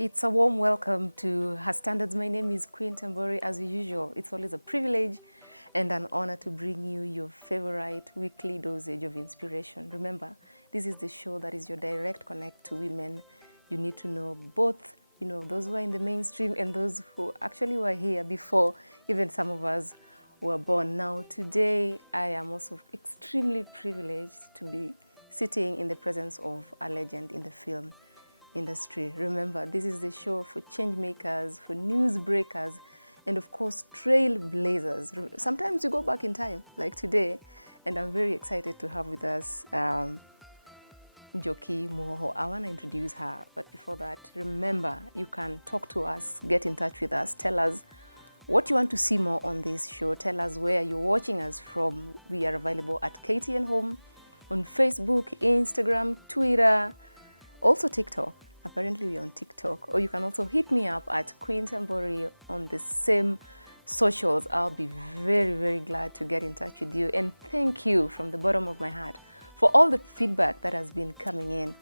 It's a warm welcome to Her Standards. My name is Queen Tambori. As usual, it's always a privilege and an honor to bring you your favorite weekly dosage of inspiration. Remember, this is the show that is your direct connect to women you need to know, both those who are in the mainstream and those who actually were here before even some of us were born. Now, today, I am also extremely privileged to be sitting in the presence of a legend in the film industry. Remember, this is the show for change makers, for news breakers, and of course, trailblazers. Sometimes you go back in time, like today, and I'm very excited to have with us Njoki Muhoho. I want to introduce her, but before that, remember, you can talk to us, get in touch with us, tell us what you want to see more on this show, tell us where you're watching us from. We are available at KTN Home on Facebook, Instagram, Twitter, also TikTok. Apparently we're on TikTok. Or you can also hit me up at Queen Tambori on the same socials. I'll be very, very glad to get in touch with you. And thank you from the bottom of my heart for all the feedback that has been coming in.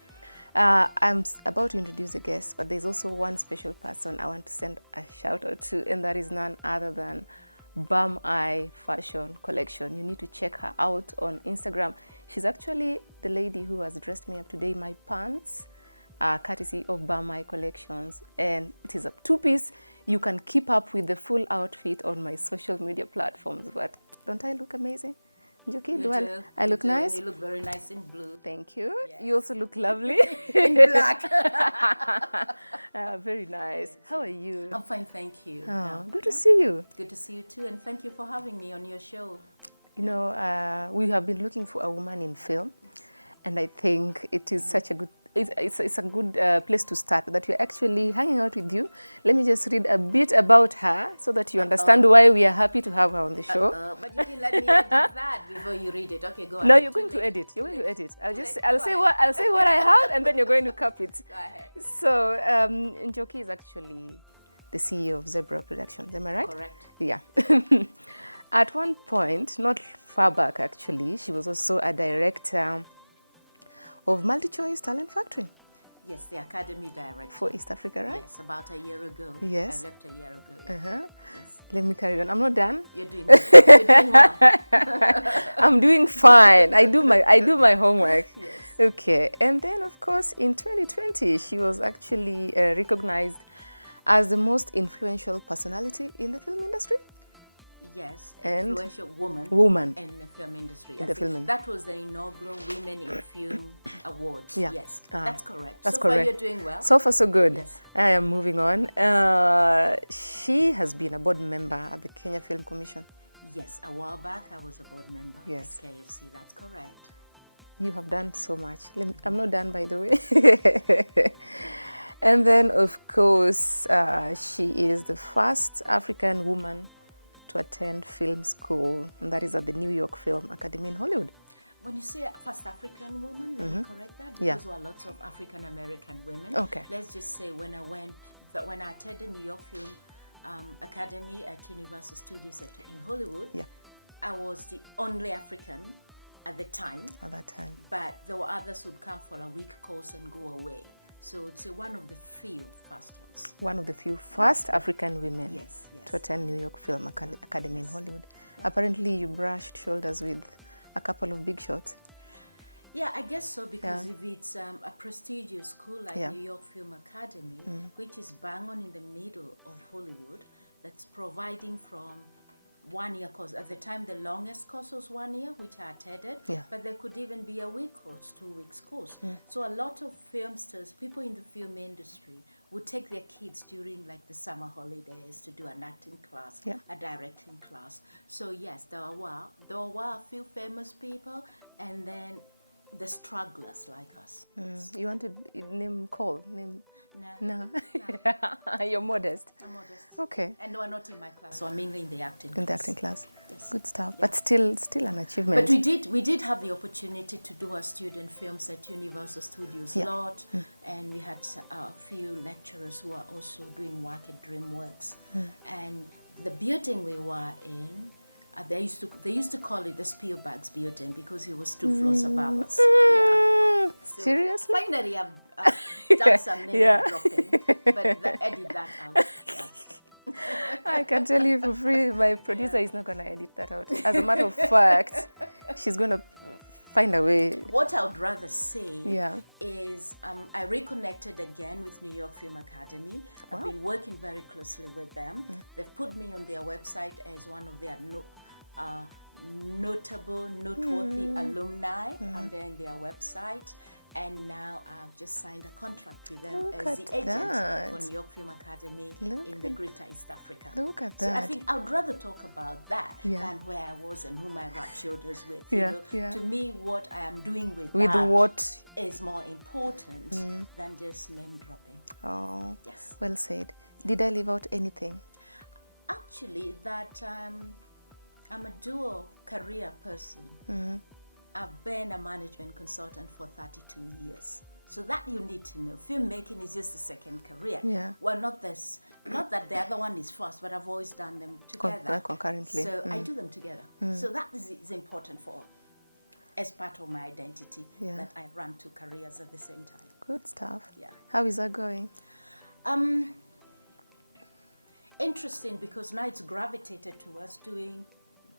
I'm about to introduce a guest, but there's also one special person I want to send a shout out to, and that is none other than Bam Eye Fashion Collection. You need to check her out on Instagram. She's actually the lady who has dressed me up today. My pants are courtesy of Bam Eye Collections, and it is a two-piece. You can keep up with the full outfit on my social media platforms. But don't I look amazing? Njoki, do I look nice? You look very nice in blue. Thank you. Yes. You also look lovely. In black. Very nice. Yes. How are you? I'm fine, thank you. Good to see you. Good to see you too, and thank you for having me on your show. You know, we have been looking for a woman in film, and I think it is such a good, it's a good place to start, that we're actually hanging out with you. Let me just read a bit about her so that you understand why we are happy to have her on the show. But you didn't let me edit that before you read it. Okay, go ahead. No, you're going to edit. You're going to edit. I'll say what I have, and then you're going to copy it. Go ahead. So, Njoki is actually the CEO of Zebra Productions. Am I right? Correct. Yeah. At one point, not far back actually, she was also a director of MultiChoice Talent Factory. Yes, the Academy Director. For East Africa, right? Yes, about a year ago. Yes. I left a year ago. Yeah. Yes. Let me carry on. I'm not done. You're doing well. You're doing well. I'm doing fine. I do my homework. Yes. Okay. And then, of course, in 2020, she was actually recognized as the most influential personality in the film industry. Yes, and influential woman in the film industry. That was the inaugural Women in Film Awards. Yeah. Yes, that's correct. That's so correct. far you're doing well. So far so good. Yes. I am moving on. She has been a board member at the Kenya Film Commission. Yes, a while back I was a board member at KFC. That's correct. You have done so much. I'm not done, by the way. And then, of course, she is the first African woman to attend film school, and that is at the Newyork Film Academy in Hollywood. When you say first African woman, let me correct that, because there are lots of African American women. Okay. Let's just say when I attended New York Film Academy at Universal Studios in Hollywood, I was the only African at the time. At that time. But there were others who'd come for a week course and go away. So it's one of the few first ones. One of the few first African women to yes. attend New York Film Academy in Hollywood. Yeah. Apparently you brushed shoulders with a couple of big shots. Yeah, I guess so, because if it's a prestigious school like New York Film Academy, which is bang on in the middle of Hollywood, that's providing from 1 year course. At the time, the longest course was 1 year, which I attended, but there could even be a week course, 2 weeks course. So a lot of film stars, people in the film industry, would take their kids during like the summer holidays to do an acting class, a directing class. So yes, there were a few famous people, and then the strugglers like us. You want to name? No. You're modest. I'm modest. Okay. And they were not in my class, so I'm mainly in the acting class. In the acting class. Yes. Good stuff. Yeah. But still an achievement. But we did have the opportunity to do our student films at Universal Studios a lot, and we had a few lecturers who are also doing work at DreamWorks. And the building we were in, they used to call it the Spielberg's building because it was 2 floors above us. Seriously? Finally, done some name dropping, but edit that out. Yeah. I can tell you for free, my producer is not going to edit that out. As a matter of fact, she's going to find a way. What I would rather say is I reconnected again with New York Film Academy. I've been working very closely with them. They've put me on their website as one of their noteworthy alumni. I'm there in their website. And now I've just signed a contract with them as the agent for New York Film Academy in the Greater East Africa. Look at so that. I think I'd rather talk about that than where I was and whom I rubbed shoulders with. To me, what I am doing with that is more important than just name dropping. Oh, yes. Well said. Did I leave out anything? Actually, that I'm a dual career person. I've been a management consultant for 32 years. So that you need to know. Filmmaking is just a second career. Yeah. Well, not that the other one is first, but I've always done them together. Concurrently. So I do them together. So that is important as part of my identity, that I run two careers at the same time. Good stuff. Yeah. How is that going? Interesting, because now it's gravitated towards doing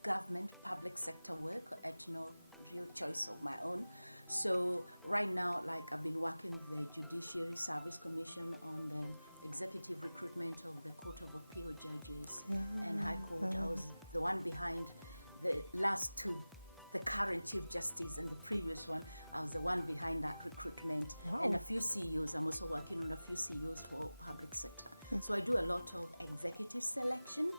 government, public sector work at no real choice of my own. So right now, like I've been working with the Judiciary Service Commission on the executive recruitment of the Court of Appeal judges and High Court. I was the one behind the last two, the current Chief Justice and the previous one. I was the one behind that recruitment. And a few CEOs. I'm also working on a few CEOs for public sector. So I do a lot of executive selection,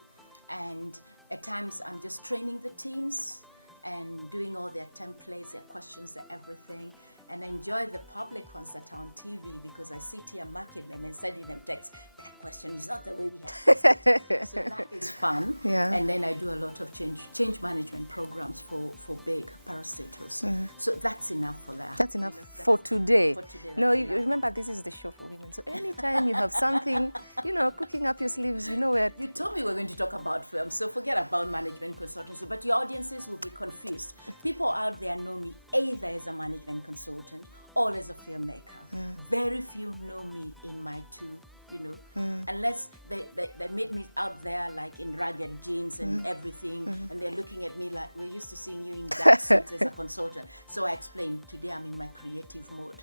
and at times I'm just training the teams and doing all their templates, their questions, their everything, and enjoy the public ones that are on TV, because I sit here marking them and sending them texts. That question is not the way we have it. So that is fun. And then I do a lot of change management programs for big parastatals. So that's enough for that. That's enough for today. No, you remember, this is the show for women. So anytime you have something, cooking up your sleeves, where... You told me we're going to talk about film, so forget about management consultancy, but your audiences will be confused. People out there know me either as a management consultant or as a filmmaker. Very few know me in my two, unless they meet me out there like in ragged jeans and everything, and they're looking at me like, we're used to seeing you in dark suits as a consultant. So I explained, today I'm in my creative mode,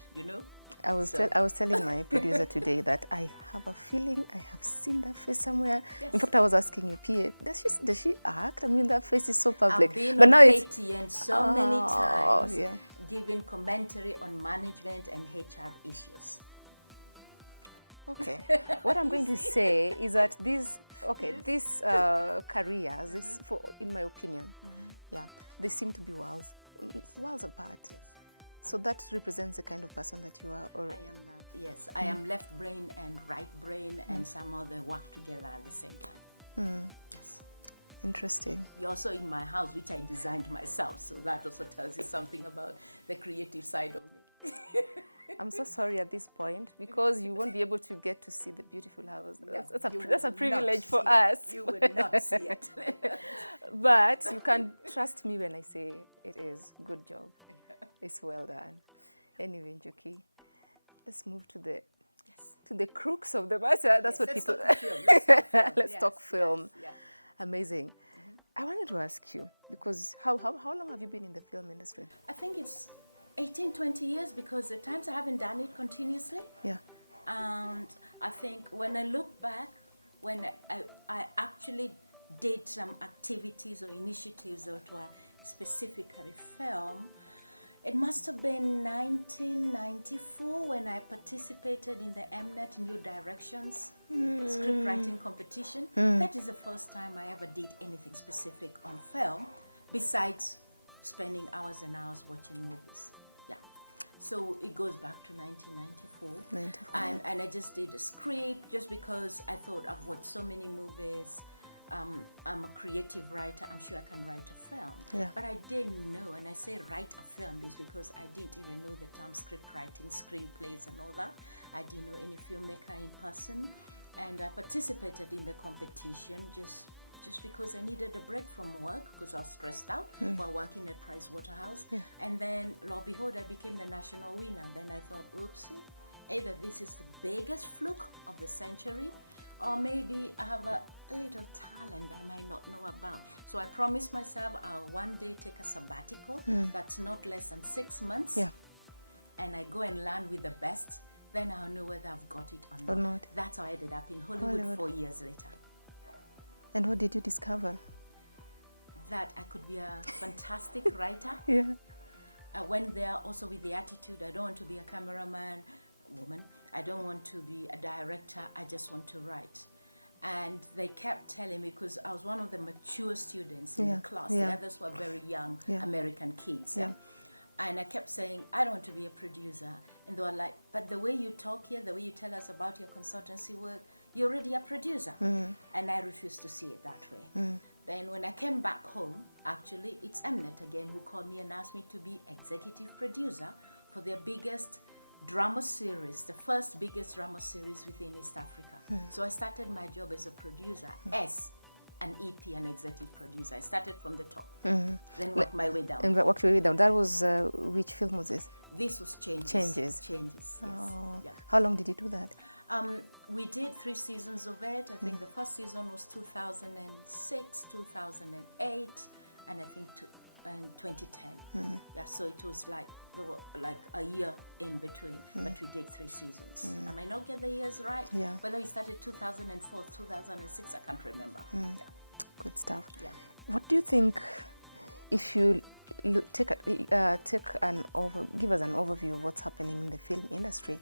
I was telling my producer today that I have a feeling I have seen that face somewhere. In fact, I was asking you, PA, does she act? I mean, that face is so public. I've been on KTN so many times, giving commentary on management and HR issues. Okay. What I'm going to say is that these careers, in my opinion, they seem to be worlds apart. So that represents the kind of person that you are? Or? I am not, yes. I am left brain and right brain, and somehow they work together at the same time. Yes. Interesting. You're also in my house, which I designed myself, so that also tells you something about the creative side of me. I'm so sorry at this point, because you won't be able to get to see the beautiful house. That's a privilege for us. You would not see it. But you can trust me when I say it is. Good job. It's well done. Anyway, Njoki, let's move to the crux of the matter. That's what people... Let's talk film. Amazing. I wanted to ask you, because how long have you been in the film industry? I think it's 18, 20 years, because at times I haven't done it continuously. Yeah. And I think when I look back, when I actually did some activities or initiatives that were specifically film, it must have been 1994 when I participated in the Mnet New Directions script writing competition. That is the first time I ever did anything specific on film, besides spending hours and hours watching movies. Yeah. So it goes back to 1994. And I just did a script just because I thought I've watched so many movies. I'm a creative writer. I'm sure I can write a film. Yeah. But I didn't know, and I say write a film is because I didn't even know the term script writing, screenplays and all that. I didn't know any filmmaker in person. And I participated in the competition just because I needed a break from work, because I was stressed out while working at Price Waterhouse. And then, lo and behold, I became the national winner. Then I thought, oopsie, either this is the biggest fluke of the century, or maybe I have a little talent I might not know about. So I promised myself I'll one day take a sabbatical that's not less than 6 months, and I go and learn with the best. Then I'll know whether I've got it or not. That's how I ended up in Hollywood 4 years later. And what did you discover? That I could be a fantastic writer. I went there also with the attitude, I don't want to be a cameraman, woman. I don't want to be a director. I just want to write. And they kept telling me, because I was one of the mature students in the class. The others were very young American kids. And I kept saying, I don't want to be a producer. And they were like, but the way you talk here, the way you tell us about your consultancy work, you're already a producer. And I refused to see it that way. Then when I came back home, actually, it's Mnet again who called me and asked me to be executive producer for their biggest drama series, the first biggest drama series within East Africa. So I started my job as a producer, as an EP, an executive producer. I started from the top, then worked my way down. And worked your way down. That was, which film was this? This was Changes. Changes, yes. Oh. How long did you do that? We did 3 seasons of it. I think the first season was 2006, 2008, and I think 2010. So it was like a year in between, but we did 3 seasons. I might not get the years right. Whether we started 2004, 2006, I can't remember. Good stuff. What do you think, if you give us an overview of what's happening in the film industry?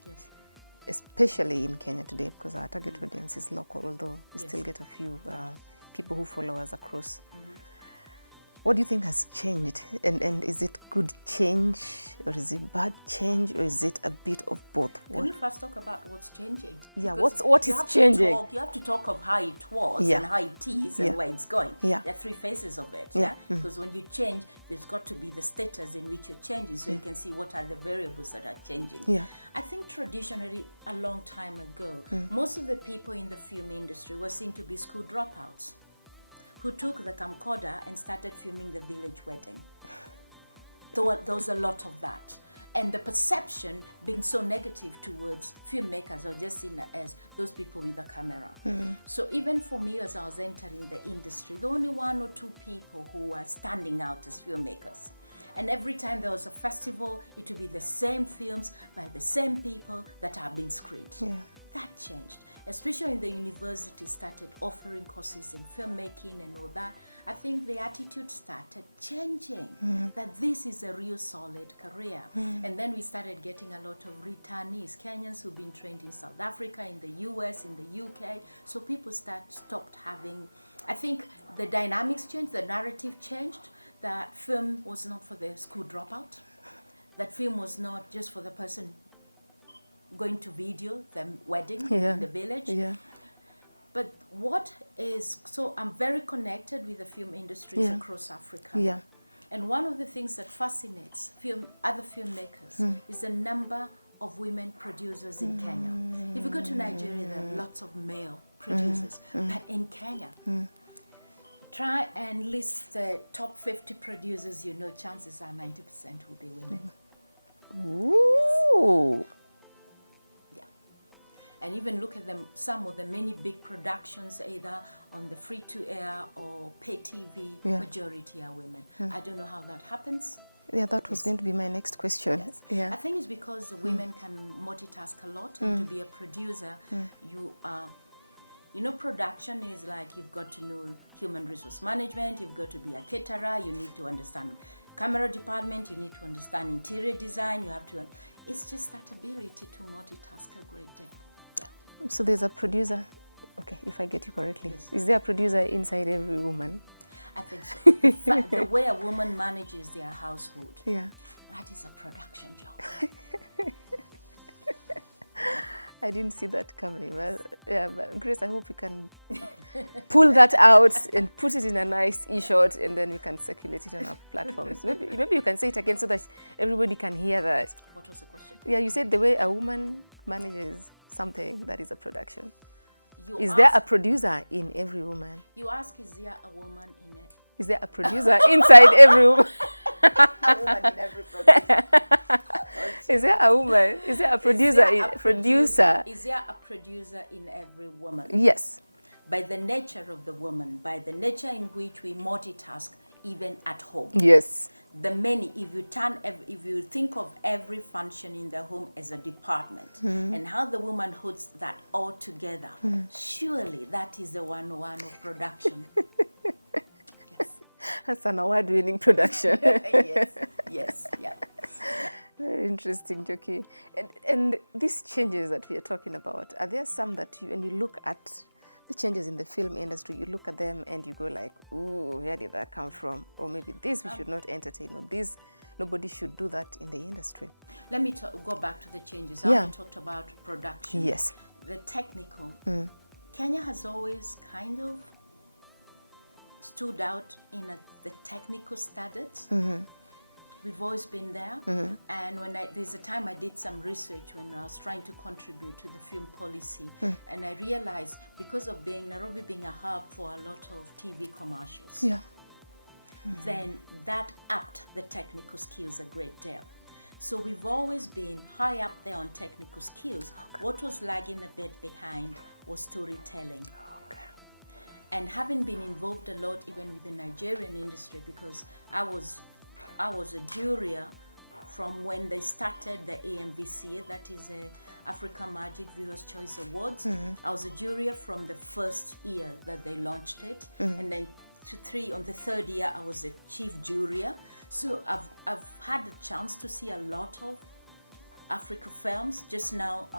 Especially in Kenya today, because our target audience is local, although we still get a few people who follow us across. What do you think has changed? And is it good change, or is it bad change, or is it a bit of both? Can you first talk about what's changing? What is changing? You have to talk of how it was and how it is and where it's going. There are 3 phases of it. Because when you change, there's got to be the status in which you're changing, so you can see what are the variables that are changing. I think traditionally, a long time ago, most of the people in the film industry were seen to be school dropouts who took the camcorder and started filming the village wedding. There was a lot of that. And the perception being so negative towards filmmakers, or just seen as those people with a camera. So even for me, as I was entering the industry, there were only 1 or 2 people who were standing out as filmmakers. And every time there was a festival, it would be the same films by the same people that are being screened. That changed, especially when the university started offering courses in filmmaking and all that. I think the attitude started changing, that this is a real solid career. And then we started getting a lot of returnees, Kenyans who've been trained in South Africa, in the US, in the UK. So people stopped having, I think the dynamics changed, the narrative changed, that film was not for the school dropout, that film was not just for the person going to video the wedding in the village. But so I'm very connected with the film industries across Africa. And one of the things that fascinates other filmmakers is the number of women producers in Kenya. If you go to Nigeria, there are lots of male producers. But in Kenya, try and list the top 50 producers, chances are 90% will be women. Ooh. And even look at some of the many big productions, either on the free-to-air or pay TV, majority are women. I don't know how that happens. That was going to be my next question. I think it's because women can multitask a lot, and to be a producer, production is like, you've got to know human resource management, you've got to be a caterer, you need to understand camera department, you need to understand interior design, you have to, it's just that ability to multitask a great day. So there's a producer, okay, if I get you correctly. Is there a producer inside every woman? I think so. In fact, the way a woman manages their household, that is a production job. I didn't see that coming. But Grace, I hope you can pull that out and put it in a nice e-shot, and then we can circulate it on our platforms. Maybe you can say it again so that everybody can hear that. What was the question? You said the way a woman manages something, that is a production. Is there a producer in every woman? You ask, is there a woman in it? Is there a producer inside every woman? A woman in every producer. Is there a woman? Is there a producer? Is there a producer in every woman? Yes. By the nature of the woman, by the nature in which we multitask, even at home. Yes. If you think of every function in the home as a department, and how the woman holds that all together, surely that is the 101 of production. Yes. That's an award-winning production. Yes, yeah. Very interesting, Njoki. And these changes that we are talking about, are there some that when you look at the changes in the film industry, you look at them and you go like, ooh, where did that come from? Or maybe this we should not entertain, or this, nobody should do that in the industry. Let me go back to the changes. I already talked about production. Yes. The technical. Kenya has always kind of stood out in the technical standards. We've always been there. And there's a time I did some research when I was trying to contribute to the film policy. And I realized because of Nairobi being a hub for a lot of TV commercials, then that upped the technical skills a great deal. So we've always been high up there on technical skills. What was lagging a bit behind was storytelling. And having been involved a lot even with the Nigerian industry, because I was a juror from when they started the AMVCA, that is Africa Magic Viewers Choice Awards. I was a juror from the first year that they launched it, and then on the third year I was a chief juror. So I've had a chance to see a lot of Africa films. Just now,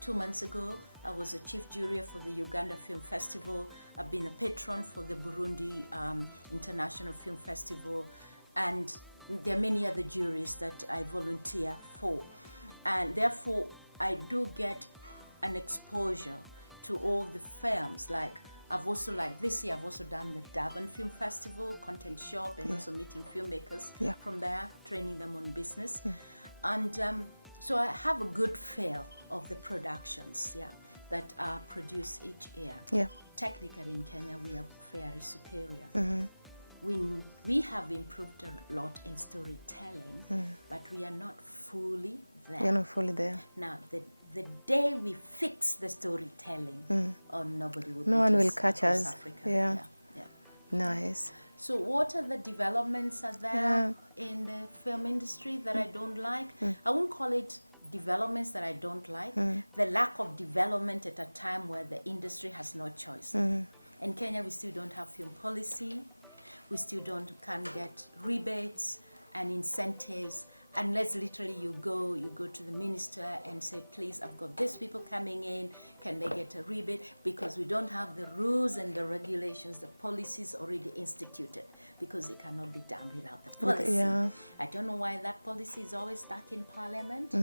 2 months ago, I was a chief juror for the Uganda Film Festival. I've been a patron for the Burundi International Film Festival, and there are many other juries that I volunteer for. And therefore, I do get an exposure to all the films. Like this year, I've also done the Durban Film Festival, content shop, and also meeting filmmakers from there, training them on business. And so I have a good feel of the productions that are produced each year. Technically in Kenya, we are very superior. We have improved a lot in storytelling, but we are not fully there. You're not fully there. Now, the day we fix the storytelling, nobody will. No one will catch us. Africa. Yeah. Nice. So, what are the developments are there in the film industry that I don't like? I won't call it developments that I don't like. The lack of development at a time where the industry has no choice. In Kenya, we still don't have film policy. We still can't get rebates and incentives unless literally you go to the minister and say, please, I've got these people coming in, can they get a rebate? Because we don't have the rules and the regulations, the policies already instituted, because it cannot be done without the policy. I don't know why that policy is always stuck in Parliament.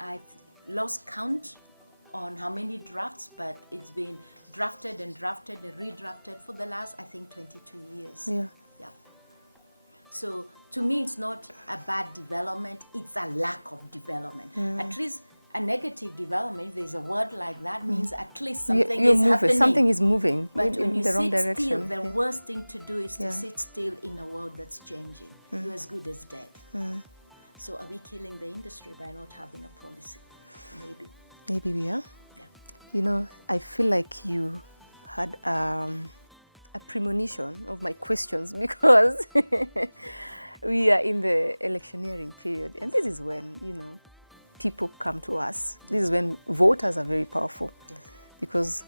I've lost count on how many drafts, but it's been drafted and redrafted for the last, I think, 22 years. So to me, it's not a bad development, it's a lack of development. At least a negative development, if there's a word like that, means at least something is happening. Something is moving, but when you in the wrong sit direction. still, the worst thing to do is to sit still in a world that's changing. You're as good as dead. So are we killing the industry by not having a policy? Maybe. Maybe we are. You know, I feel like you had a premonition of my questions, because we are in the electioneering period, and this is when, people come to us. This is when voters are very powerful, because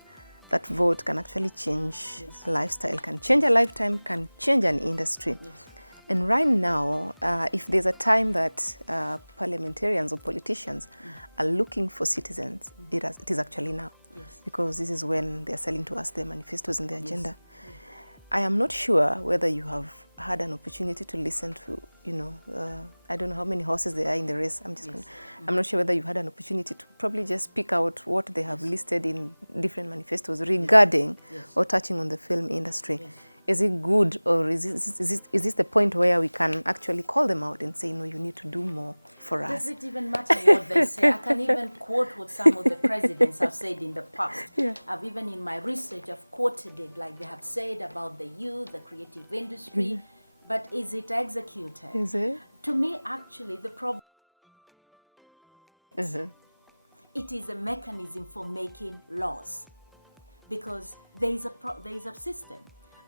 that vote can actually change a lifestyle, can change a lifetime, can change an industry. And right now, if there's a time that parliamentarians or politicians are looking for citizens, it is actually now. Because this is when they're selling to us their manifestos and their agenda. I am not sure whether you have had an opportunity to listen to, I don't know how many horses there are in the race. I'm not sure whether you had an opportunity to probably just pick out what they have listed in different manifestos regarding or touching on the film industry. Is it good, or is this the point where we can actually call them out and say, no, you need to do more for us? Does it even matter what they say? I can even quote what some of the presidents have said in the past. I've even in my research, I've quoted it, like they have said about the youth, the creative industry, but is it executed? Is it? To me, actually, the problem It is a mechanism for making laws, because there is a system.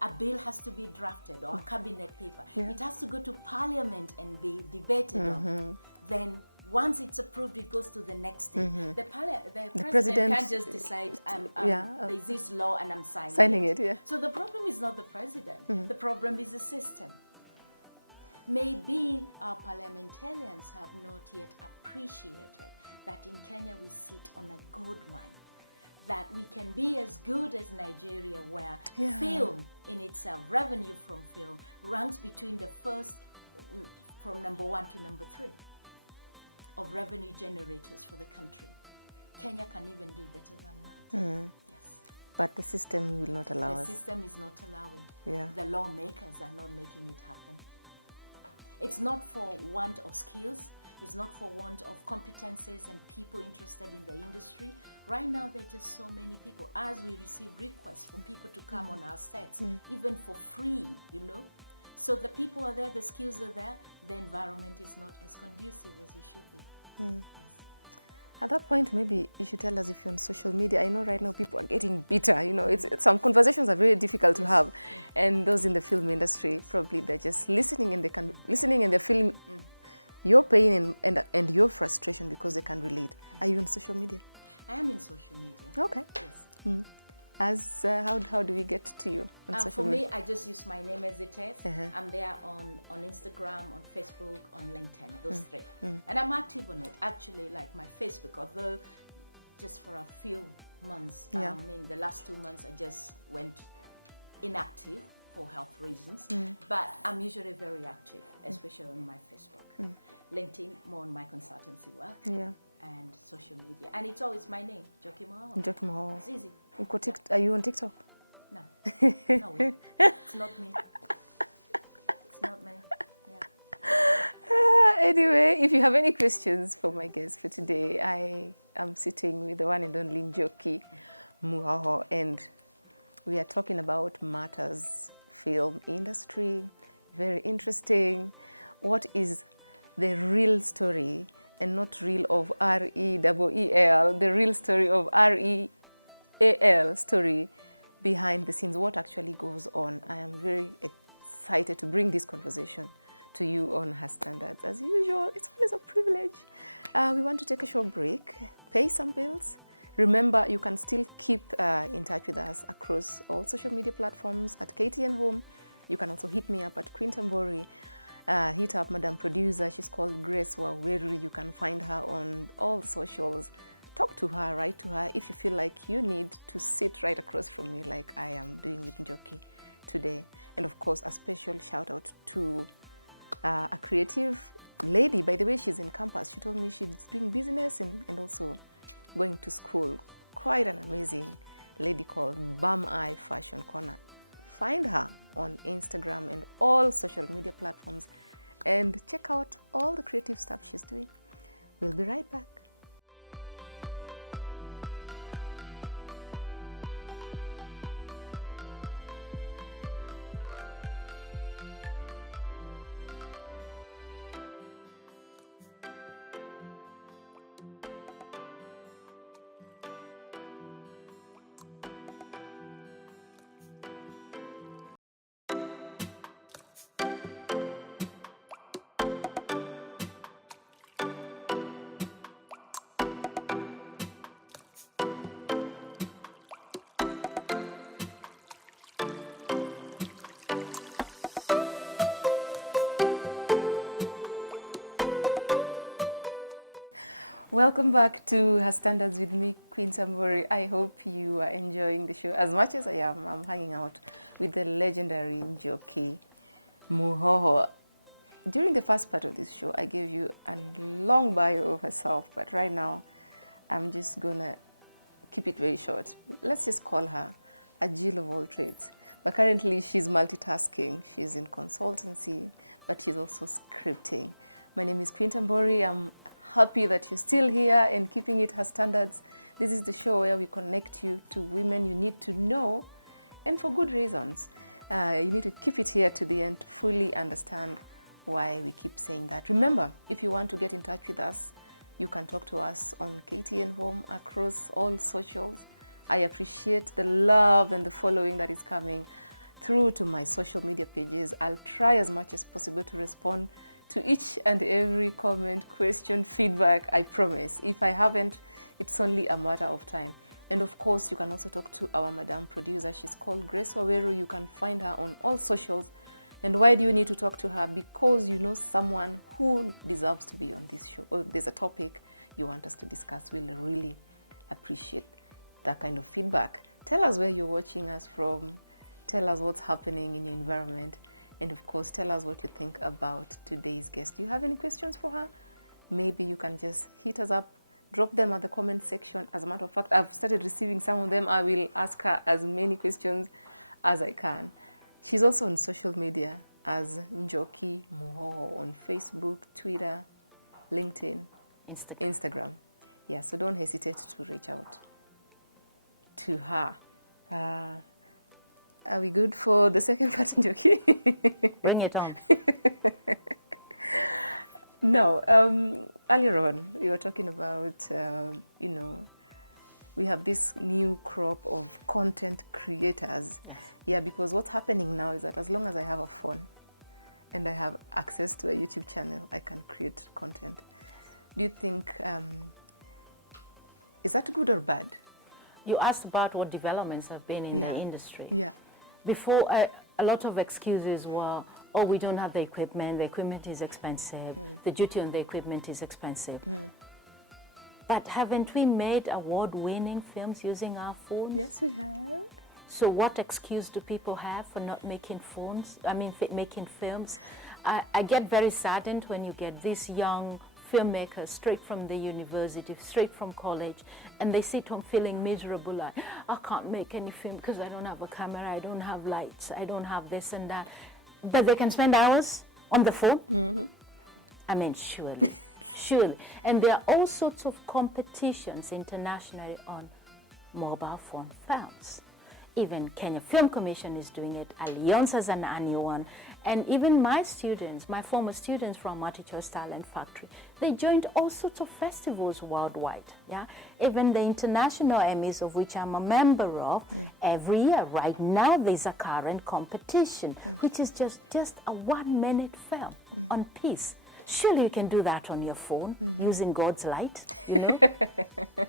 A bill has to be drafted, or a cabinet paper. Yeah. It has to go to parliament and be debated on. Then once it's approved, it goes to the next stage. The president can't just decide, there's this law and I'm signing it. Yeah. So the problem is not the president. The problem is the system. Maybe our parliamentarians have not yet appreciated that in Kenya we sit on a gold mine, that we can be as good as Nigeria, where film in itself, revenue from film, ranks between the first, from number 1 to number 3 of revenue generators for the country. Kenya can even do better than that. Yes. But the system will not allow us. The system is not allowing. Yeah. The lawmakers are not making it happen. It's not for want of skills. It's not for want of competences and people interested in the industry. Right now, there are just so many people. As we receive requests for people to come on our sets, even for free, So the people are there, the skills are there, the environment is not as conducive as it should be. Yes. At that point, maybe you should tell us if you're on social media. I know right now people are getting bitter. It's some conversations are very difficult to have, and those in the film industry probably they're just listening and they're feeling your pain and your frustration because they can relate. Are you on social media? I am in social media. Okay. Yes. How do we get to you on social media? For me, I just use my name as it is. I'm there on Instagram, on Facebook, on LinkedIn, those three. And I'm active on it, actually, like my Facebook, although just for a few months. In the last 2 months, I just went inactive for health reasons. But I'm usually very active, especially on my Facebook. LinkedIn, more on my consultancy work. Yeah. And social media. And it's always my name, Njoki Muhoho. Njoki Muhoho. It's easy. Are you on TikTok? No. No way. It's not me. It's not me. Yeah. Anyway, if you have any questions for my guest for today, I am sitting with the one and only Njoki Muhoho, and we are talking about matters film industry. Very interesting. What is the real story, and not real of R-E-E-E-L, the real story of R-E-A-L, story behind the scenes, what actually goes on. I am very excited to bring this conversation to you on Her Standards. As usual, it's always a privilege. We want to take a short break, pay some bills. Remember, you can still keep in touch with us across all social media platforms at KTN Home. You can also hit me up at Queen Tambori. Hit up Madam Producer. She's called Grace Waweru. You can find her on all the socials. Talk to her, write to her if you feel like you need to sit right across from me like I am doing with Njoki today. And of course, a special shout out to a creative lady. By the way, she's in campus. She told me she's doing business and also going to school. Quite an amazing lady called Bam Eye Fashion Corner. Find her on Instagram and all social media platforms and check out all the creative stuff she's doing. We'll be right back. Welcome back to Her Standards with me, Queen Tambori. I hope you are enjoying the show as much as I am. I'm hanging out with the legendary Njoki Muhoho. During the first part of this show, I gave you a long bio of herself, but right now, I'm just gonna keep it very short. Let's just call her a Jill of all trades. But currently, she's multitasking. She's in consultancy, but she's also scripting. My name is Queen Tambori. I'm happy that you're still here and keeping it Her Standards. This is the show where we connect you to women you need to know, and for good reasons. You need to keep it here to the end to fully understand why we keep saying that. Remember, if you want to get in touch with us, You can talk to us on KTN Home across all socials. I appreciate the love and the following that is coming through to my social media pages. I'll try as much as possible to respond to each and every comment, question, feedback, I promise. If I haven't, it's only a matter of time. And of course, you can also talk to our Madam Producer. She's called Grace Waweru. You can find her on all socials. And why do you need to talk to her? Because you know someone who deserves to be on this show, or there's a topic you want us to discuss. We'll really appreciate that kind of feedback. Tell us where you're watching us from. Tell us what's happening in your environment. And of course, tell us what you think about today's guest. Do you have any questions for her? Maybe you can just hit us up, drop them at the comment section. As a matter of fact, I've started receiving some of them. I will ask her as many questions as I can. She's also on social media as Njoki Muhoho on Facebook, Twitter, LinkedIn, Instagram. Yeah, so don't hesitate to reach out to her. Are we good for the second part, Njoki? Bring it on. No, earlier on, we were talking about, you know, we have this new crop of content creators. Yes. Yeah, because what's happening now is that as long as I have a phone and I have access to a YouTube channel, I can create content. Do you think, is that good or bad? You asked about what developments have been in the industry. Yeah. Before, a lot of excuses were, oh, we don't have the equipment is expensive, the duty on the equipment is expensive. But haven't we made award-winning films using our phones? Yes, we have. So what excuse do people have for not making making films? I get very saddened when you get these young filmmakers straight from the university, straight from college, and they sit home feeling miserable, like, I can't make any film because I don't have a camera, I don't have lights, I don't have this and that. But they can spend hours on the phone? I mean, surely, surely. And there are all sorts of competitions internationally on mobile phone films. Even Kenya Film Commission is doing it, Alliance has an annual one, and even my students, my former students from Maticho's Talent Factory, they joined all sorts of festivals worldwide. Yeah, even the international Emmys, of which I'm a member of, every year. Right now, there's a current competition, which is just a 1-minute film on peace. Surely you can do that on your phone using God's light, you know?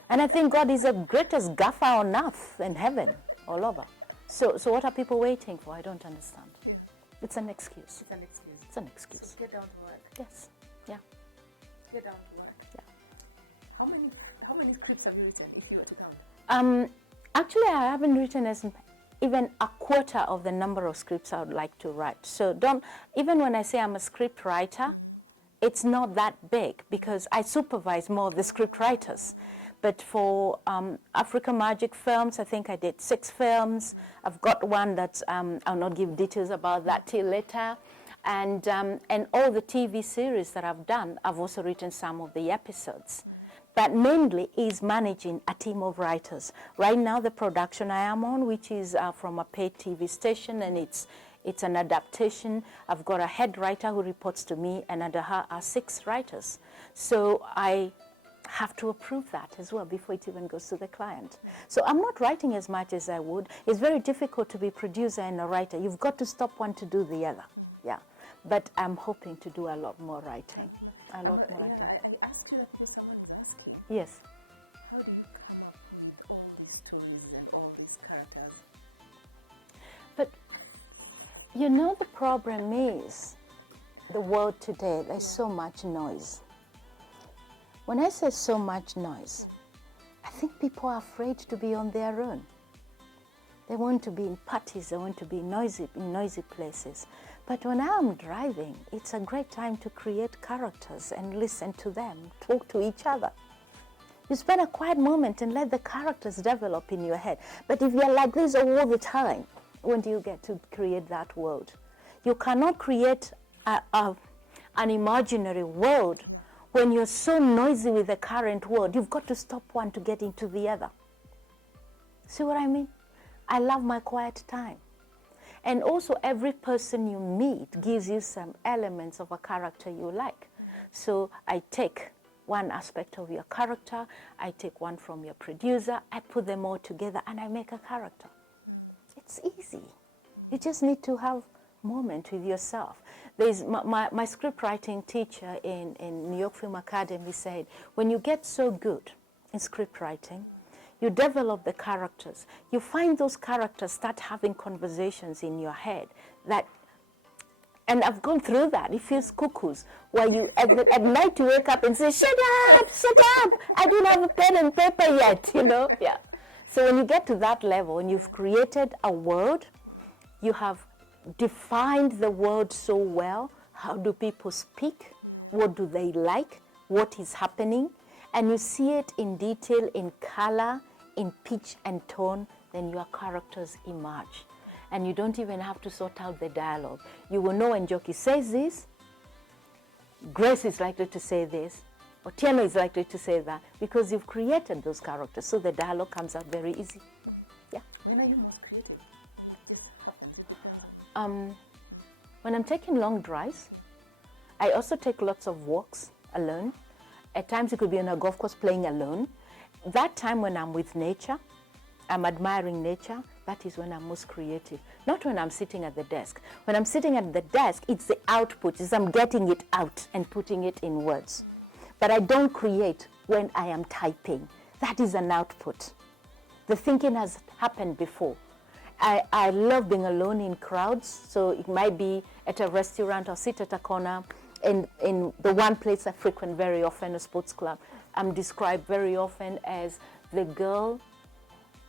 And I think God is the greatest gaffer on earth and heaven, all over. So what are people waiting for? I don't understand. Yeah. It's an excuse. It's an excuse. It's an excuse. So get down to work. Yes. Yeah. Get down to work. Yeah. How many scripts have you written, if you were to count? Actually, I haven't written even a quarter of the number of scripts I would like to write. So even when I say I'm a script writer, it's not that big because I supervise more of the script writers. But for African Magic Films, I think I did 6 films. I've got one that's, I'll not give details about that till later. And all the TV series that I've done, I've also written some of the episodes. But mainly is managing a team of writers. Right now, the production I am on, which is from a paid TV station, and it's an adaptation. I've got a head writer who reports to me, and under her are 6 writers. So I have to approve that as well before it even goes to the client. So I'm not writing as much as I would. It's very difficult to be producer and a writer. You've got to stop one to do the other. Yeah. But I'm hoping to do a lot more writing. I ask you that because someone is asking. Yes. How do you come up with all these stories and all these characters? But you know, the problem is the world today, there's so much noise. When I say so much noise, I think people are afraid to be on their own. They want to be in parties, they want to be in noisy places. But when I'm driving, it's a great time to create characters and listen to them, talk to each other. You spend a quiet moment and let the characters develop in your head. But if you're like this all the time, when do you get to create that world? You cannot create an imaginary world when you're so noisy with the current world. You've got to stop one to get into the other. See what I mean? I love my quiet time. And also every person you meet gives you some elements of a character you like. So I take one aspect of your character, I take one from your producer, I put them all together and I make a character. It's easy. You just need to have moment with yourself. There's my script writing teacher in New York Film Academy said, when you get so good in script writing, you develop the characters. You find those characters start having conversations in your head that, and I've gone through that. It feels cuckoos, where you at night you wake up and say, shut up, I don't have a pen and paper yet, you know? Yeah. So when you get to that level and you've created a world, you have defined the world so well. How do people speak? What do they like? What is happening? And you see it in detail, in color, in pitch and tone, then your characters emerge. And you don't even have to sort out the dialogue. You will know when Njoki says this, Grace is likely to say this, Otieno is likely to say that, because you've created those characters, so the dialogue comes out very easy. Yeah. When are you most creative? Or it just happens, it depends on... When I'm taking long drives, I also take lots of walks alone. At times it could be on a golf course playing alone. That time when I'm with nature, I'm admiring nature, that is when I'm most creative. Not when I'm sitting at the desk. When I'm sitting at the desk, it's the output, it's I'm getting it out and putting it in words. But I don't create when I am typing. That is an output. The thinking has happened before. I love being alone in crowds, so it might be at a restaurant or sit at a corner. In the one place I frequent very often, a sports club, I'm described very often as the girl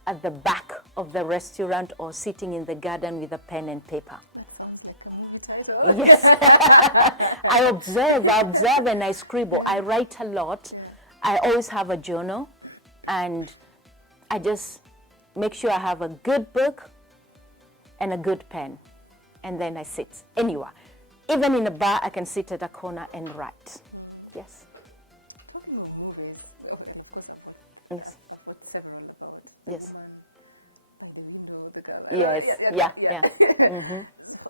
at the back of the restaurant or sitting in the garden with a pen and paper. That sounds like a movie title. Yes. I observe and I scribble. I write a lot. I always have a journal, and I just make sure I have a good book and a good pen, and then I sit anywhere. Even in a bar, I can sit at a corner and write. Yes. Talking of movies, well, of course, I've watched several about the woman by the window, the girl.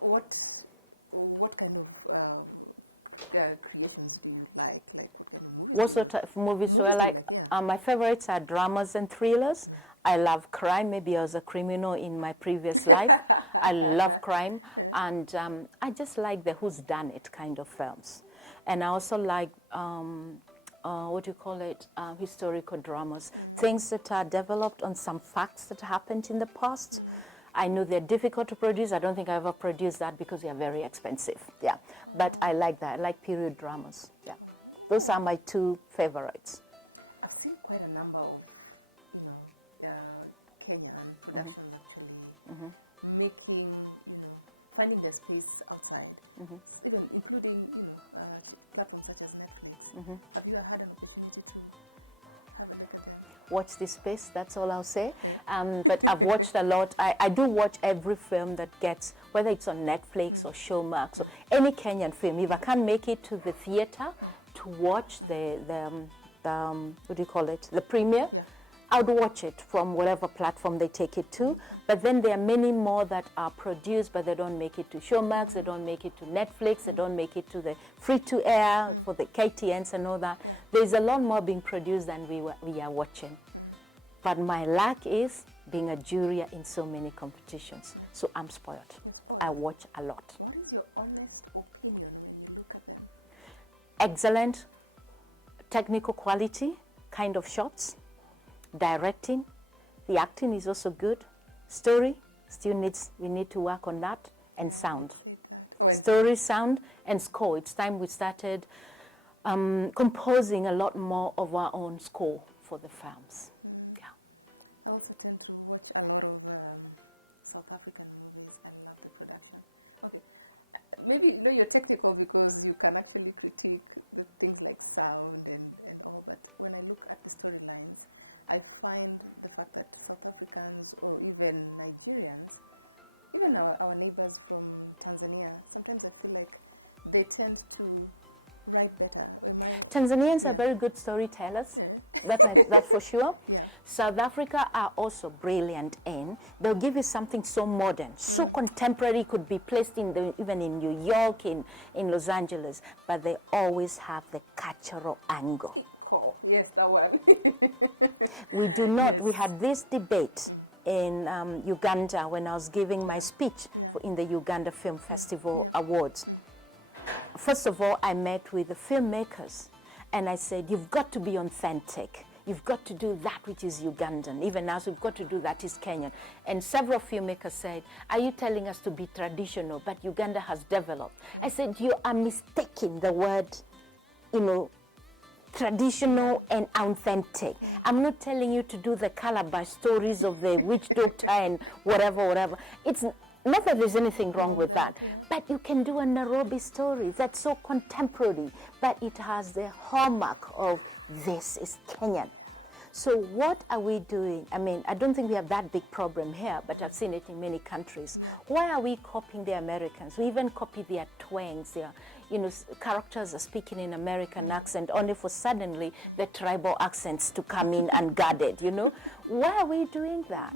What kind of creations do you like? Like, what kind of movies do you like? What sort of movies do you like? My favorites are dramas and thrillers. I love crime. Maybe I was a criminal in my previous life. I love crime. And I just like the whodunit kind of films. And I also like, what do you call it, historical dramas. Things that are developed on some facts that happened in the past. I know they're difficult to produce. I don't think I ever produced that because they're very expensive. But I like that. I like period dramas. Those are my two favorites. I've seen quite a number of, Kenyan productions actually making, finding their space outside, even including, platforms such as Netflix. Have you had an opportunity to have a look at them? Watch this space, that's all I'll say. But I've watched a lot. I do watch every film that gets, whether it's on Netflix or Showmax, or any Kenyan film. If I can't make it to the theater to watch the what do you call it, the premiere, I would watch it from whatever platform they take it to. But then there are many more that are produced, but they don't make it to Showmax, they don't make it to Netflix, they don't make it to the free-to-air for the KTNs and all that. There's a lot more being produced than we are watching. But my luck is being a jury in so many competitions. So I'm spoiled. You're spoiled. I watch a lot. What is your honest opinion when you look at them? Excellent technical quality kind of shots. Directing, the acting is also good. Story we need to work on that, and sound. Say that. Oh, and story, sound, and score. It's time we started composing a lot more of our own score for the films. I also tend to watch a lot of South African movies. I love the production. Okay. Maybe you're technical because you can actually critique the things like sound and all, but when I look at the storylines, I find the fact that South Africans or even Nigerians, even our neighbors from Tanzania, sometimes I feel like they tend to write better? Tanzanians are very good storytellers, that's for sure. Yeah. South Africa are also brilliant in, they'll give you something so modern, so contemporary, could be placed in even in New York, in Los Angeles, but they always have the cultural angle. Yes, that one. We do not, we had this debate in Uganda when I was giving my speech in the Uganda Film Festival Awards. First of all, I met with the filmmakers and I said, you've got to be authentic. You've got to do that which is Ugandan. Even as we've got to do that is Kenyan. And several filmmakers said, are you telling us to be traditional, but Uganda has developed? I said, you are mistaking the word, traditional and authentic. I'm not telling you to do the calabash stories of the witch doctor and whatever. It's not that there's anything wrong with that, but you can do a Nairobi story that's so contemporary, but it has the hallmark of this is Kenyan. So what are we doing? I mean, I don't think we have that big problem here, but I've seen it in many countries. Why are we copying the Americans? We even copy their twangs. Their, characters are speaking in American accent, only for suddenly the tribal accents to come in unguarded, Why are we doing that?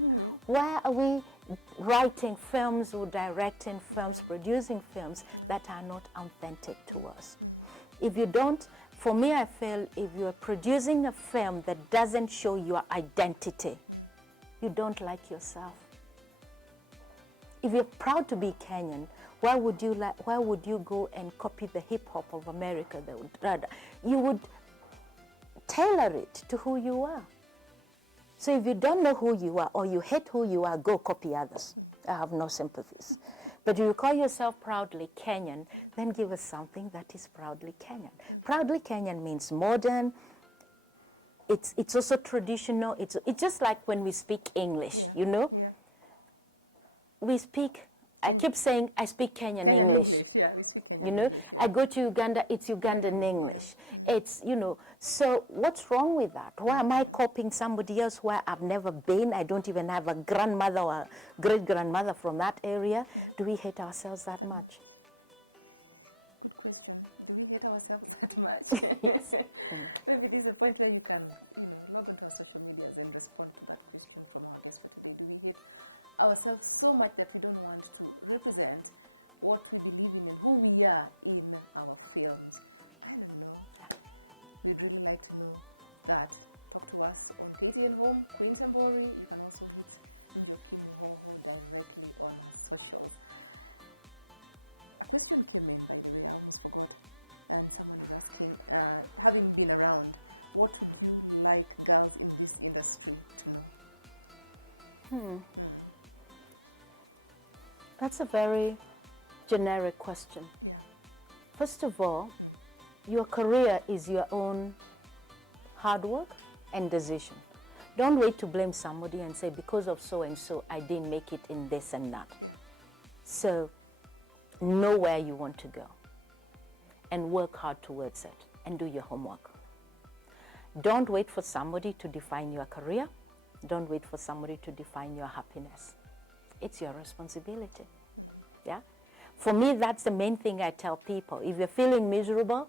Why are we writing films or directing films, producing films that are not authentic to us? If you don't, for me, I feel if you're producing a film that doesn't show your identity, you don't like yourself. If you're proud to be Kenyan, why would you go and copy the hip hop of America? You would tailor it to who you are. So if you don't know who you are or you hate who you are, go copy others. I have no sympathies. But if you call yourself proudly Kenyan, then give us something that is proudly Kenyan. Proudly Kenyan means modern. It's also traditional. It's just like when we speak English, We speak, I keep saying I speak Kenyan English. We speak Kenyan English. I go to Uganda, it's Ugandan English. It's, so what's wrong with that? Why am I copying somebody else where I've never been? I don't even have a grandmother or a great-grandmother from that area. Do we hate ourselves that much? Good question. Do we hate ourselves that much? Maybe there's a point where you can, log onto our social medias and respond to that question from our guest for today. Do we hate ourselves so much that we don't want to represent what we believe in and who we are in our films? I don't know. We'd really like to know that. Talk to us on KTN Home, Queen Tambori. You can also hit Njoki Muhoho directly on her socials. A question came in, by the way, I almost forgot. And someone is asking, having been around, what would you like girls in this industry to know? That's a very generic question. Yeah. First of all, your career is your own hard work and decision. Don't wait to blame somebody and say, because of so and so, I didn't make it in this and that. Yeah. So know where you want to go and work hard towards it and do your homework. Don't wait for somebody to define your career. Don't wait for somebody to define your happiness. It's your responsibility. Yeah. For me, that's the main thing I tell people. If you're feeling miserable,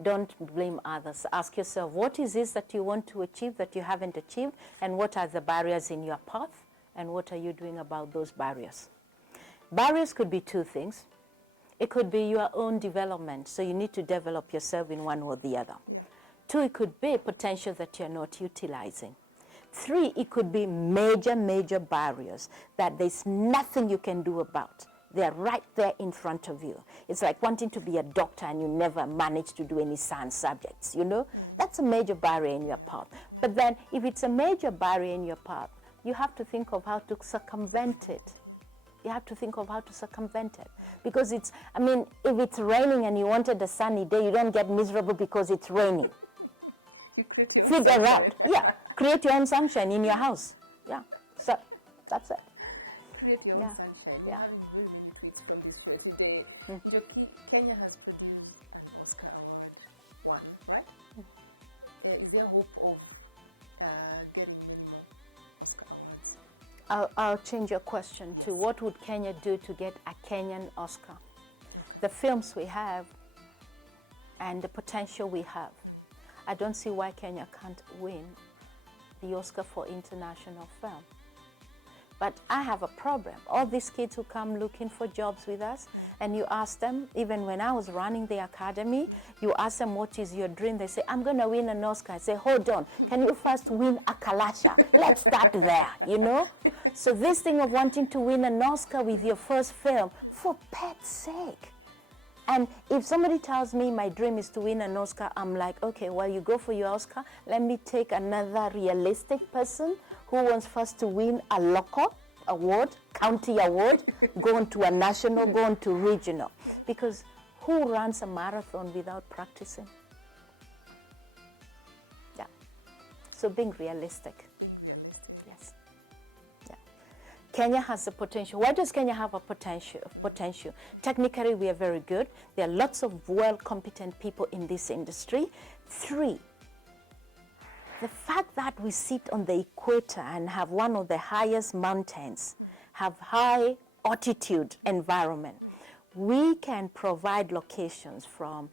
don't blame others. Ask yourself, what is this that you want to achieve that you haven't achieved? And what are the barriers in your path? And what are you doing about those barriers? Barriers could be two things. It could be your own development. So you need to develop yourself in one or the other. Yeah. Two, it could be potential that you're not utilizing. Three, it could be major, major barriers that there's nothing you can do about. They're right there in front of you. It's like wanting to be a doctor and you never manage to do any science subjects, That's a major barrier in your path. Yeah. But then if it's a major barrier in your path, you have to think of how to circumvent it. Yeah. You have to think of how to circumvent it. Because if it's raining and you wanted a sunny day, you don't get miserable because it's raining. You create your own sunshine. Create your own sunshine in your house. Yeah, so that's it. Create your own sunshine. We're having very many tweets from this show today. Njoki, Kenya has produced an Oscar Award one, right? Is there hope of getting many more Oscar awards? I'll change your question to what would Kenya do to get a Kenyan Oscar? Okay. The films we have and the potential we have, I don't see why Kenya can't win the Oscar for international film. But I have a problem. All these kids who come looking for jobs with us, and you ask them, even when I was running the academy, you ask them, what is your dream? They say, I'm going to win an Oscar. I say, hold on, can you first win a Kalasha? Let's start there, you know? So this thing of wanting to win an Oscar with your first film, for pet's sake. And if somebody tells me my dream is to win an Oscar, I'm like, okay, well, you go for your Oscar. Let me take another realistic person who wants first to win a local award, county award, go on to a national, go on to regional. Because who runs a marathon without practicing? Yeah. So being realistic. Being realistic. Yes. Kenya has the potential. Why does Kenya have a potential? Technically, we are very good. There are lots of well-competent people in this industry. 3, the fact that we sit on the equator and have one of the highest mountains, have high altitude environment, we can provide locations from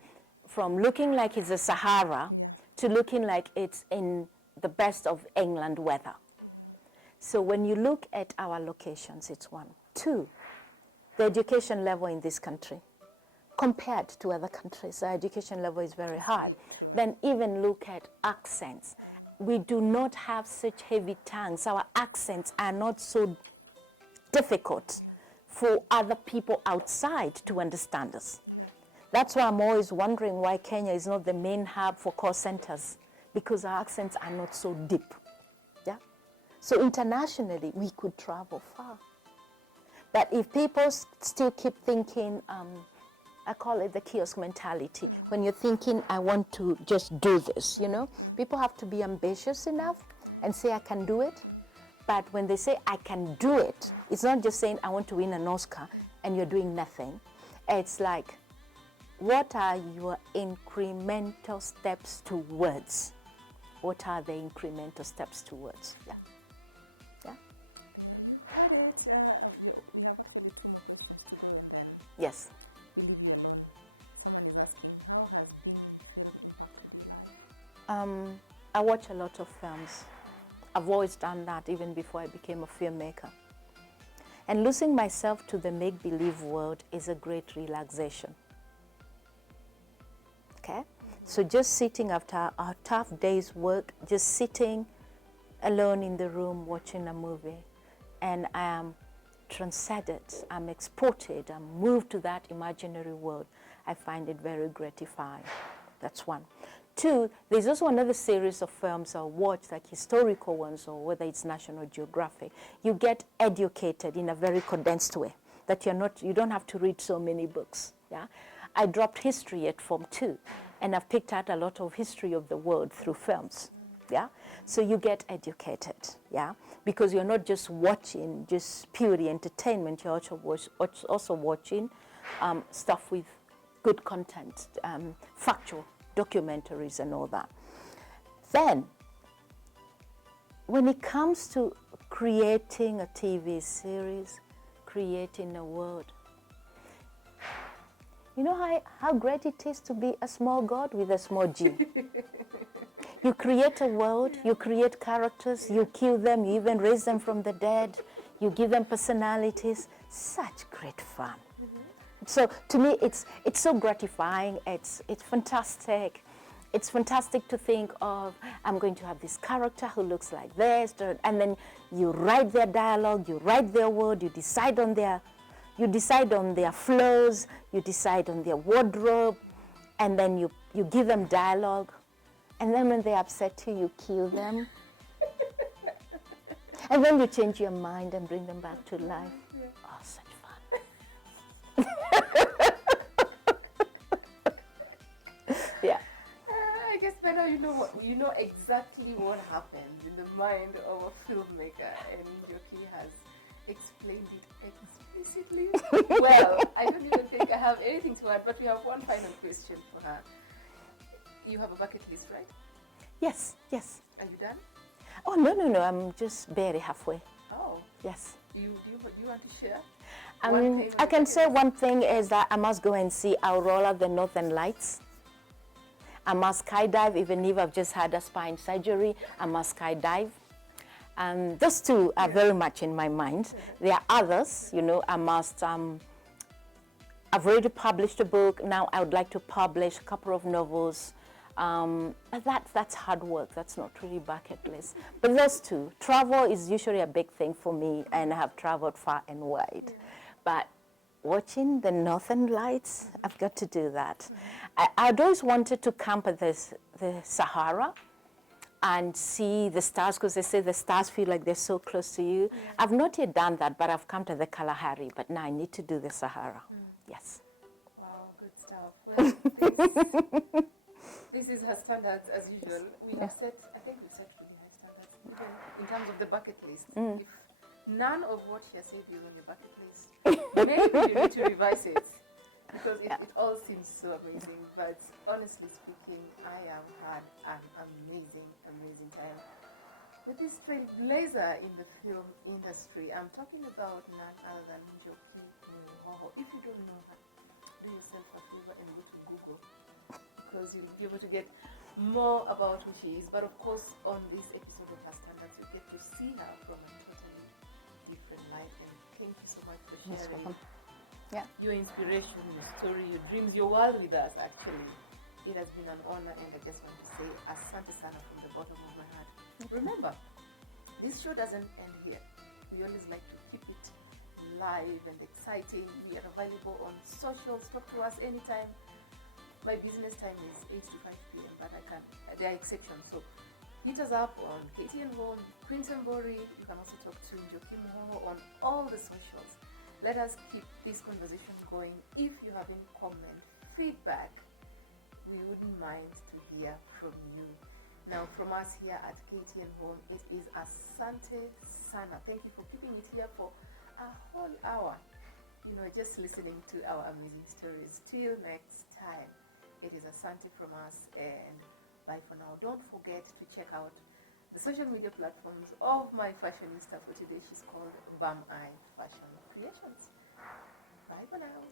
looking like it's the Sahara to looking like it's in the best of England weather. So when you look at our locations, it's 1. 2, the education level in this country, compared to other countries, our education level is very high. True. Then even look at accents. We do not have such heavy tongues. Our accents are not so difficult for other people outside to understand us. That's why I'm always wondering why Kenya is not the main hub for call centers, because our accents are not so deep. So internationally, we could travel far. But if people still keep thinking, I call it the kiosk mentality. When you're thinking, I want to just do this, you know, people have to be ambitious enough and say, I can do it. But when they say, I can do it, it's not just saying, I want to win an Oscar and you're doing nothing. It's like, what are your incremental steps towards? What are the incremental steps towards? There you had it. We have actually 2 more questions to go, and then we leave you alone. Someone is asking, how has being in film impacted your life? I watch a lot of films. I've always done that even before I became a filmmaker. And losing myself to the make-believe world is a great relaxation. Okay? So just sitting after a tough day's work, just sitting alone in the room watching a movie, and I am transcended, I'm exported, I'm moved to that imaginary world. I find it very gratifying. That's 1. 2, there's also another series of films I watch, like historical ones, or whether it's National Geographic. You get educated in a very condensed way, that you don't have to read so many books. I dropped history at Form 2, and I've picked out a lot of history of the world through films. So you get educated, because you're not just watching just purely entertainment, you're also watching stuff with good content, factual documentaries and all that. Then, when it comes to creating a TV series, creating a world, you know how great it is to be a small god with a small g. You create a world, you create characters, you kill them, you even raise them from the dead, you give them personalities. Such great fun. So to me, it's so gratifying. It's fantastic. It's fantastic to think of, I'm going to have this character who looks like this, and then you write their dialogue, you write their word, you decide on their flows, you decide on their wardrobe, and then you give them dialogue, and then when they're upset you kill them. And then you change your mind and bring them back to life. Oh, such fun. I guess better you know exactly what happens in the mind of a filmmaker, and Njoki has explained it explicitly. Well, I don't even think I have anything to add, but we have one final question for her. You have a bucket list, right? Yes. Are you done? Oh, no, I'm just barely halfway. Oh. Yes. Do you want to share? One thing I can say list? One thing is that I must go and see Aurora, the Northern Lights. I must skydive, even if I've just had a spine surgery, I must skydive. Those two are very much in my mind. There are others, you know, I must, I've already published a book. Now I would like to publish a couple of novels. But that's hard work. That's not really bucket list. But those two, travel is usually a big thing for me, and I have traveled far and wide. Yeah. But watching the Northern Lights, I've got to do that. I'd always wanted to camp at the Sahara and see the stars, because they say the stars feel like they're so close to you. Yeah. I've not yet done that, but I've camped at the Kalahari. But now I need to do the Sahara. Yes. Wow, good stuff. Well, this is her standards as usual. We have set, I think we've set really high standards, even in terms of the bucket list. If none of what she has said is on your bucket list, maybe you need to revise it, because it all seems so amazing. But honestly speaking, I have had an amazing, amazing time with this trailblazer in the film industry. I'm talking about none other than Njoki Muhoho. If you don't know her, do yourself a favor and go to Google, because you'll be able to get more about who she is. But of course, on this episode of Her Standards, we get to see her from a totally different light. And thank you so much for sharing your inspiration, your story, your dreams, your world with us, actually. It has been an honor, and I just want to say asante sana from the bottom of my heart. Remember, this show doesn't end here. We always like to keep it live and exciting. We are available on socials. Talk to us anytime. My business time is 8 to 5 p.m., but there are exceptions. So hit us up on KTN Home, Quintembori. You can also talk to Njoki Muhoho on all the socials. Let us keep this conversation going. If you have any comment, feedback, we wouldn't mind to hear from you. Now, from us here at KTN Home, it is asante sana. Thank you for keeping it here for a whole hour, you know, just listening to our amazing stories. Till next time, it is asante from us, and bye for now. Don't forget to check out the social media platforms of my fashionista for today. She's called Bam Eye Fashion Creations. Bye for now.